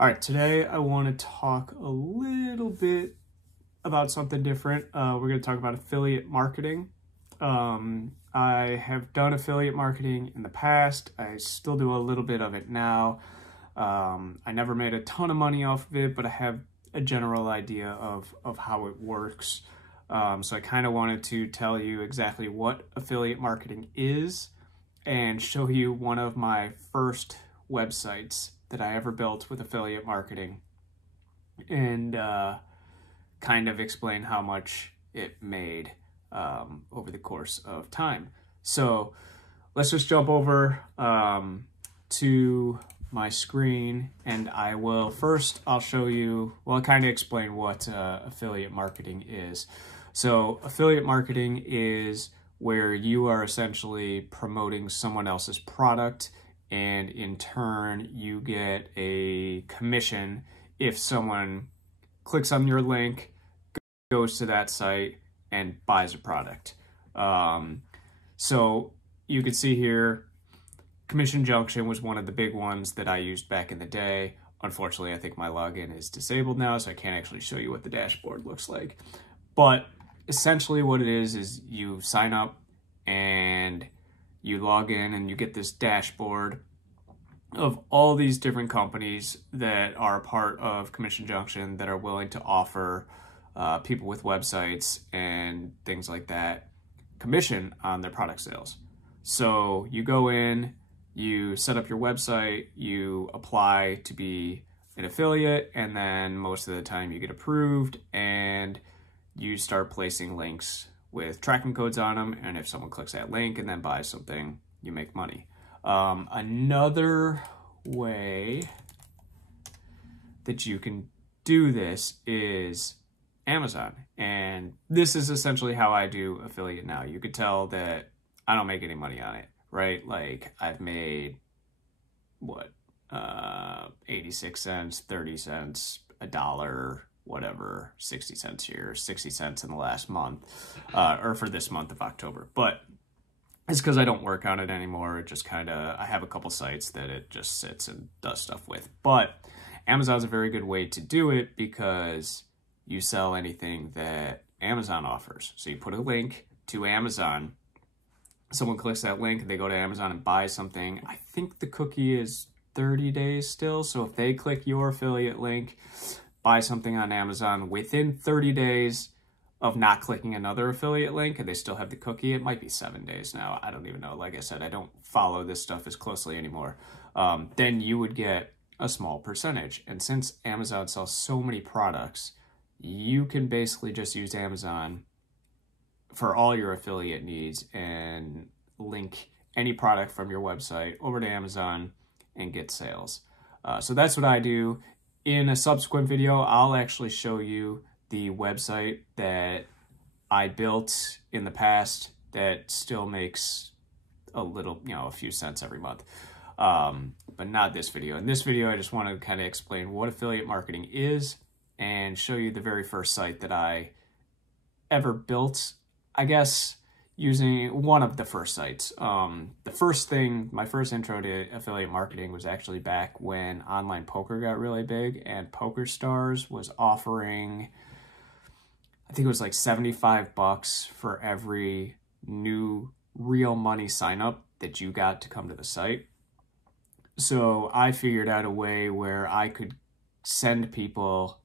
All right, today I want to talk a little bit about something different. We're going to talk about affiliate marketing. I have done affiliate marketing in the past. I still do a little bit of it now. I never made a ton of money off of it, but I have a general idea of how it works. So I kind of wanted to tell you exactly what affiliate marketing is and show you one of my first websites that I ever built with affiliate marketing, and kind of explain how much it made over the course of time. So let's just jump over to my screen, and I'll show you, well, kind of explain what affiliate marketing is. So affiliate marketing is where you are essentially promoting someone else's product, and in turn you get a commission if someone clicks on your link, goes to that site, and buys a product. So you can see here, Commission Junction was one of the big ones that I used back in the day. Unfortunately, I think my login is disabled now, so I can't actually show you what the dashboard looks like. But essentially what it is you sign up and you log in and you get this dashboard of all these different companies that are part of Commission Junction that are willing to offer people with websites and things like that commission on their product sales. So you go in, you set up your website, you apply to be an affiliate, and then most of the time you get approved and you start placing links with tracking codes on them, and if someone clicks that link and then buys something, you make money. Another way that you can do this is Amazon, and this is essentially how I do affiliate now. You could tell that I don't make any money on it, right? Like, I've made, what, 86 cents, 30 cents, $1, whatever, 60 cents here, 60 cents in the last month, or for this month of October. But it's because I don't work on it anymore. It just kind of, I have a couple sites that it just sits and does stuff with. But Amazon's a very good way to do it because you sell anything that Amazon offers. So you put a link to Amazon, someone clicks that link, they go to Amazon and buy something. I think the cookie is 30 days still. So if they click your affiliate link, buy something on Amazon within 30 days of not clicking another affiliate link, and they still have the cookie, it might be 7 days now. I don't even know. Like I said, I don't follow this stuff as closely anymore. Then you would get a small percentage. And since Amazon sells so many products, you can basically just use Amazon for all your affiliate needs and link any product from your website over to Amazon and get sales. So that's what I do. In a subsequent video, I'll actually show you the website that I built in the past that still makes a little, a few cents every month. But not this video. In this video, I just want to kind of explain what affiliate marketing is and show you the very first site that I ever built, I guess, using one of the first sites. The first thing, my first intro to affiliate marketing was actually back when online poker got really big, and PokerStars was offering, I think it was like 75 bucks for every new real money sign up that you got to come to the site. So I figured out a way where I could send people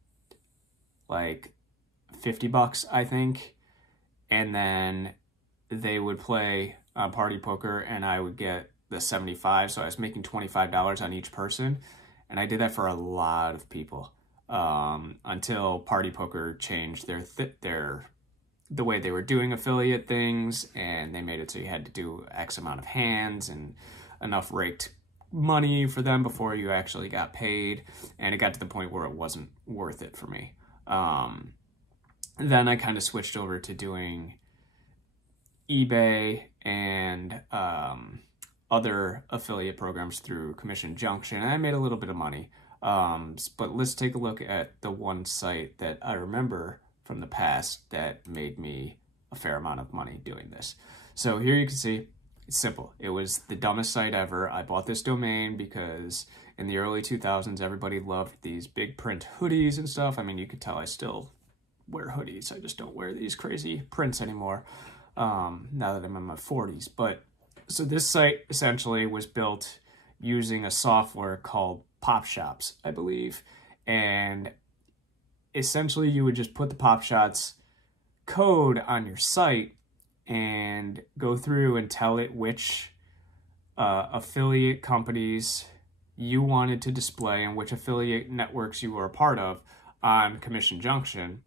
like 50 bucks, I think, and then they would play party poker and I would get the 75. So I was making $25 on each person. And I did that for a lot of people until party poker changed the way they were doing affiliate things, and they made it so you had to do X amount of hands and enough raked money for them before you actually got paid. And it got to the point where it wasn't worth it for me. Then I kind of switched over to doing eBay and other affiliate programs through Commission Junction, and I made a little bit of money. But let's take a look at the one site that I remember from the past that made me a fair amount of money doing this. So here you can see, it's simple. It was the dumbest site ever. I bought this domain because in the early 2000s, everybody loved these big print hoodies and stuff. I mean, you could tell I still wear hoodies. I just don't wear these crazy prints anymore now that I'm in my 40s. But so this site essentially was built using a software called Pop Shops, I believe. And essentially you would just put the Pop Shots code on your site and go through and tell it which affiliate companies you wanted to display and which affiliate networks you were a part of on Commission Junction.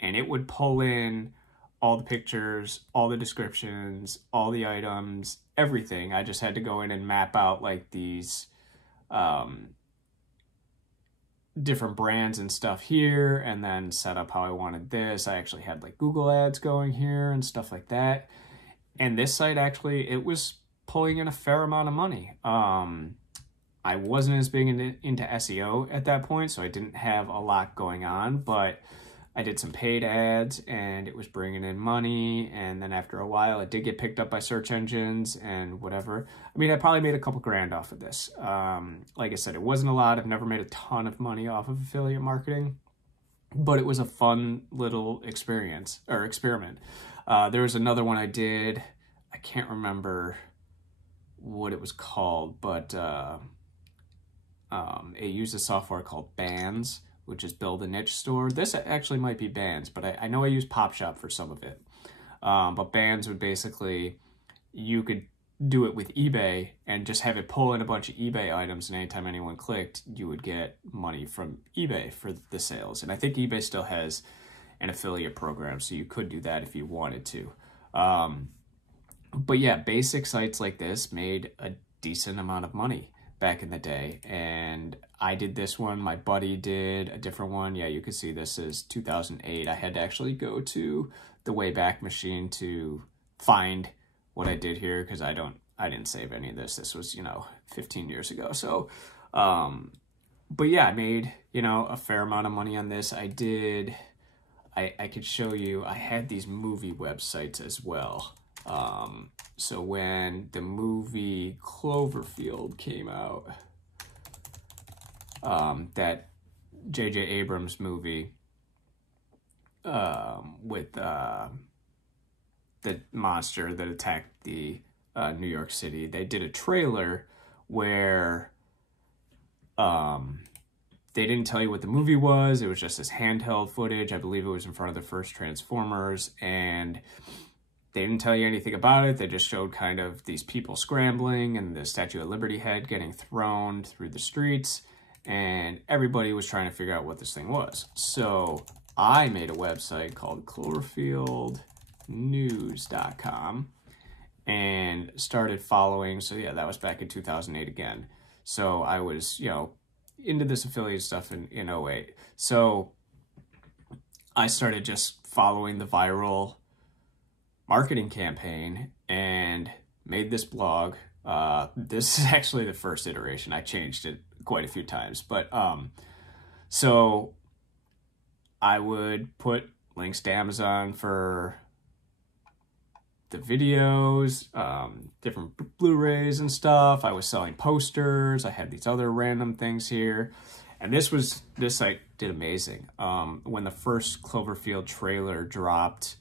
And it would pull in all the pictures, all the descriptions, all the items, everything. I just had to go in and map out like these different brands and stuff here, and then set up how I wanted this. I actually had like Google ads going here and stuff like that. And this site actually, it was pulling in a fair amount of money. I wasn't as big into SEO at that point, so I didn't have a lot going on, but I did some paid ads and it was bringing in money. And then after a while, it did get picked up by search engines and whatever. I mean, I probably made a couple grand off of this. Like I said, it wasn't a lot. I've never made a ton of money off of affiliate marketing, but it was a fun little experience or experiment. There was another one I did. I can't remember what it was called, but it used a software called Bands, which is Build a Niche Store. This actually might be Bands, but I know I used Pop Shop for some of it. But Bands would basically, you could do it with eBay and just have it pull in a bunch of eBay items, and anytime anyone clicked, you would get money from eBay for the sales. And I think eBay still has an affiliate program, so you could do that if you wanted to. But yeah, basic sites like this made a decent amount of money back in the day. And I did this one, my buddy did a different one. Yeah, you can see this is 2008. I had to actually go to the Wayback Machine to find what I did here, because I didn't save any of this. This was, 15 years ago. So, but yeah, I made, a fair amount of money on this. I could show you, I had these movie websites as well. So when the movie Cloverfield came out, that J.J. Abrams movie, with, the monster that attacked the, New York City, they did a trailer where, they didn't tell you what the movie was. It was just this handheld footage. I believe it was in front of the first Transformers, and they didn't tell you anything about it. They just showed kind of these people scrambling and the Statue of Liberty head getting thrown through the streets, and everybody was trying to figure out what this thing was. So I made a website called cloverfieldnews.com and started following. So yeah, that was back in 2008 again. So I was, into this affiliate stuff in 08. So I started just following the viral marketing campaign and made this blog. This is actually the first iteration. I changed it quite a few times, but so I would put links to Amazon for the videos, different Blu-rays and stuff. I was selling posters. I had these other random things here. And this site did amazing. When the first Cloverfield trailer dropped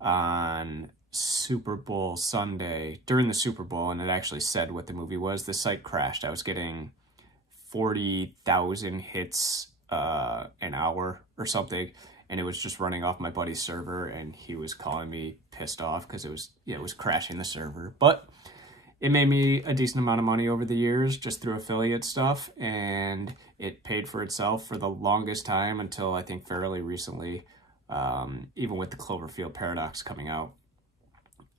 on Super Bowl Sunday, during the Super Bowl, and it actually said what the movie was, the site crashed. I was getting 40,000 hits an hour or something, and it was just running off my buddy's server, and he was calling me pissed off because it was crashing the server. But it made me a decent amount of money over the years just through affiliate stuff, and it paid for itself for the longest time until I think fairly recently, even with the Cloverfield Paradox coming out.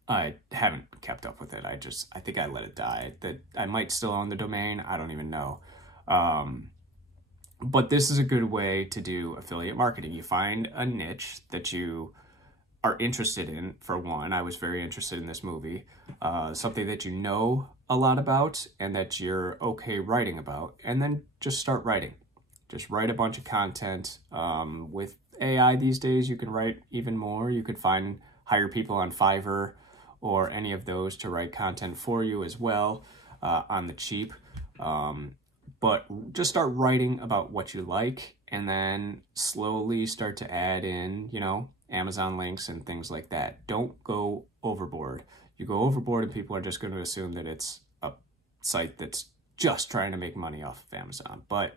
I haven't kept up with it. I think I let it die. That I might still own the domain. I don't even know. But this is a good way to do affiliate marketing. You find a niche that you are interested in. For one, I was very interested in this movie, something that you know a lot about and that you're okay writing about, and then just start writing. Just write a bunch of content. With AI these days, you can write even more. You could hire people on Fiverr or any of those to write content for you as well, on the cheap. but just start writing about what you like, and then slowly start to add in, you know, Amazon links and things like that. Don't go overboard. You go overboard and people are just going to assume that it's a site that's just trying to make money off of Amazon. But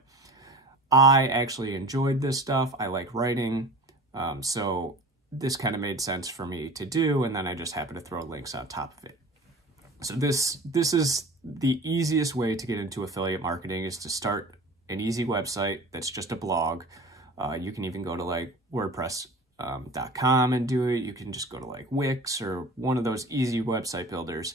I actually enjoyed this stuff. I like writing. So this kind of made sense for me to do, and then I just happened to throw links on top of it. So this is the easiest way to get into affiliate marketing, is to start an easy website that's just a blog. You can even go to like WordPress.com and do it. You can just go to like Wix or one of those easy website builders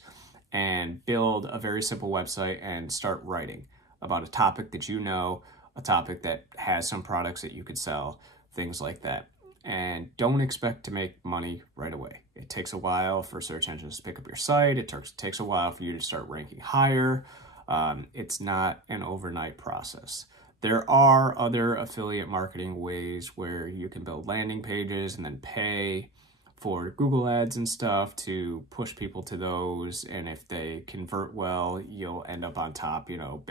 and build a very simple website and start writing about a topic that you know, a topic that has some products that you could sell, things like that. And don't expect to make money right away. It takes a while for search engines to pick up your site. It takes a while for you to start ranking higher. It's not an overnight process. There are other affiliate marketing ways where you can build landing pages and then pay for Google ads and stuff to push people to those. And if they convert well, you'll end up on top. You know,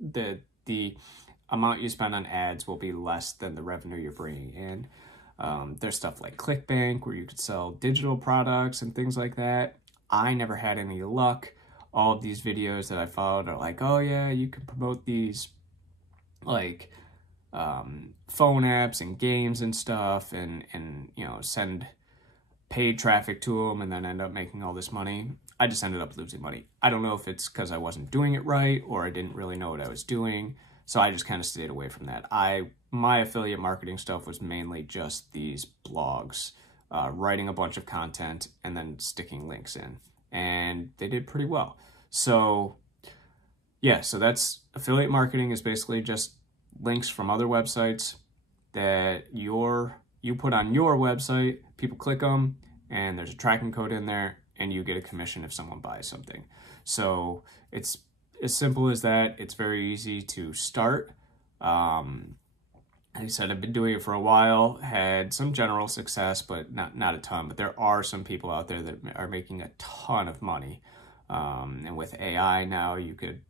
the amount you spend on ads will be less than the revenue you're bringing in. There's stuff like ClickBank where you could sell digital products and things like that. I never had any luck. All of these videos that I followed are like, oh yeah, you can promote these like phone apps and games and stuff, and you know, send paid traffic to them and then end up making all this money. I just ended up losing money. I don't know if it's because I wasn't doing it right or I didn't really know what I was doing. So I just kind of stayed away from that. My affiliate marketing stuff was mainly just these blogs, writing a bunch of content and then sticking links in, and they did pretty well. So yeah, so that's affiliate marketing, is basically just links from other websites that you put on your website, people click them, and there's a tracking code in there, and you get a commission if someone buys something. So it's as simple as that. It's very easy to start. Like I said, I've been doing it for a while, had some general success, but not a ton. But there are some people out there that are making a ton of money. And with AI now, you could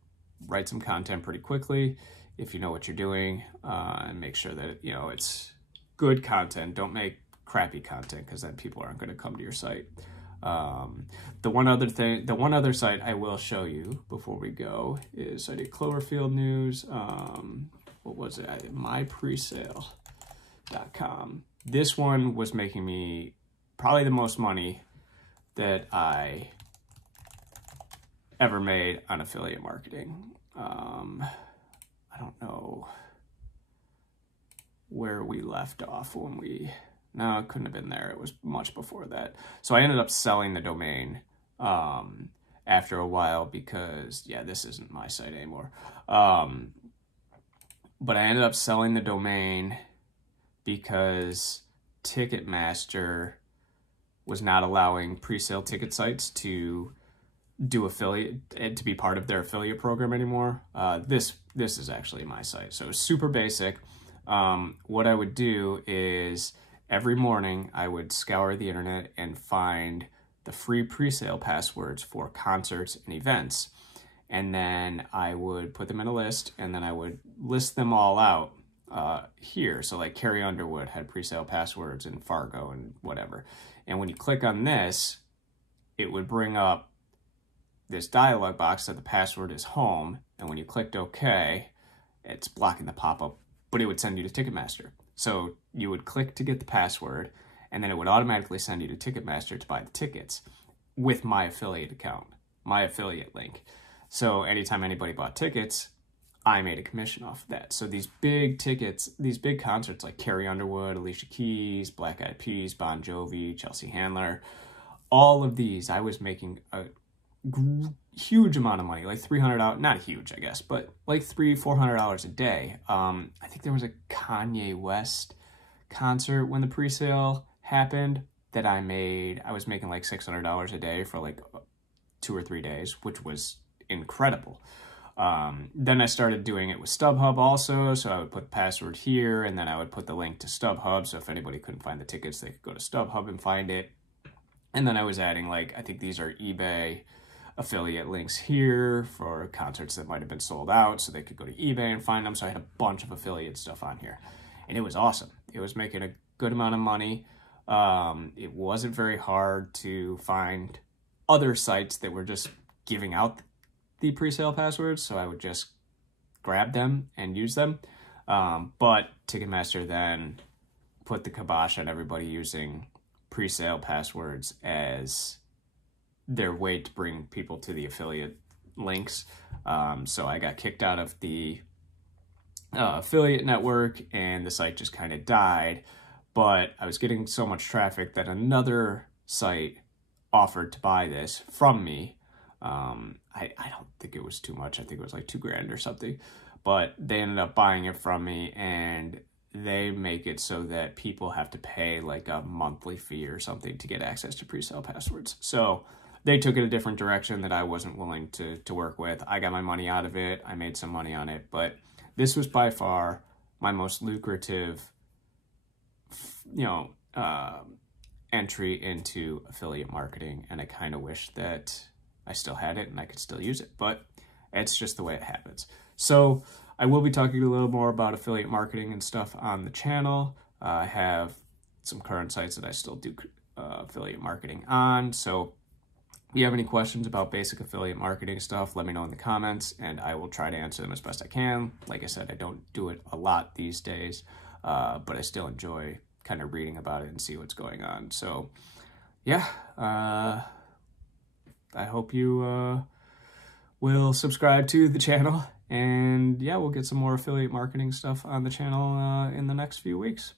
write some content pretty quickly if you know what you're doing, and make sure that, you know, it's good content. Don't make crappy content, because then people aren't going to come to your site. The one other site I will show you before we go is, I did Cloverfield news. What was it? MyPresale.com. This one was making me probably the most money that I ever made on affiliate marketing. I don't know where we left off when no, it couldn't have been there. It was much before that. So I ended up selling the domain after a while, because, yeah, this isn't my site anymore. But I ended up selling the domain because Ticketmaster was not allowing pre-sale ticket sites to do affiliate, to be part of their affiliate program anymore. This is actually my site. So it's super basic. What I would do is every morning I would scour the internet and find the free pre-sale passwords for concerts and events. And then I would put them in a list, and then I would list them all out here. So like Carrie Underwood had pre-sale passwords, and Fargo and whatever. And when you click on this, it would bring up this dialog box that the password is home. And when you clicked OK, it's blocking the pop-up, but it would send you to Ticketmaster. So you would click to get the password, and then it would automatically send you to Ticketmaster to buy the tickets with my affiliate account, my affiliate link. So anytime anybody bought tickets, I made a commission off of that. So these big tickets, these big concerts like Carrie Underwood, Alicia Keys, Black Eyed Peas, Bon Jovi, Chelsea Handler, all of these, I was making a huge amount of money, like $300, not huge, I guess, but like $300-400 a day. I think there was a Kanye West concert when the pre-sale happened that I was making like $600 a day for like 2 or 3 days, which was incredible. Then I started doing it with StubHub also, so I would put the password here, and then I would put the link to StubHub, so if anybody couldn't find the tickets, they could go to StubHub and find it. And then I was adding, like, I think these are eBay affiliate links here for concerts that might have been sold out so they could go to eBay and find them. So I had a bunch of affiliate stuff on here, and it was awesome. It was making a good amount of money. It wasn't very hard to find other sites that were just giving out the pre-sale passwords, so I would just grab them and use them. But Ticketmaster then put the kibosh on everybody using pre-sale passwords as their way to bring people to the affiliate links. So I got kicked out of the affiliate network, and the site just kind of died. But I was getting so much traffic that another site offered to buy this from me. I don't think it was too much. I think it was like $2,000 or something. But they ended up buying it from me, and they make it so that people have to pay like a monthly fee or something to get access to pre-sale passwords. So they took it a different direction that I wasn't willing to work with. I got my money out of it. I made some money on it, but this was by far my most lucrative, entry into affiliate marketing. And I kind of wish that I still had it and I could still use it, but it's just the way it happens. So I will be talking a little more about affiliate marketing and stuff on the channel. I have some current sites that I still do affiliate marketing on. So if you have any questions about basic affiliate marketing stuff, let me know in the comments, and I will try to answer them as best I can. Like I said, I don't do it a lot these days, but I still enjoy kind of reading about it and see what's going on. So yeah, I hope you will subscribe to the channel, and yeah, we'll get some more affiliate marketing stuff on the channel in the next few weeks.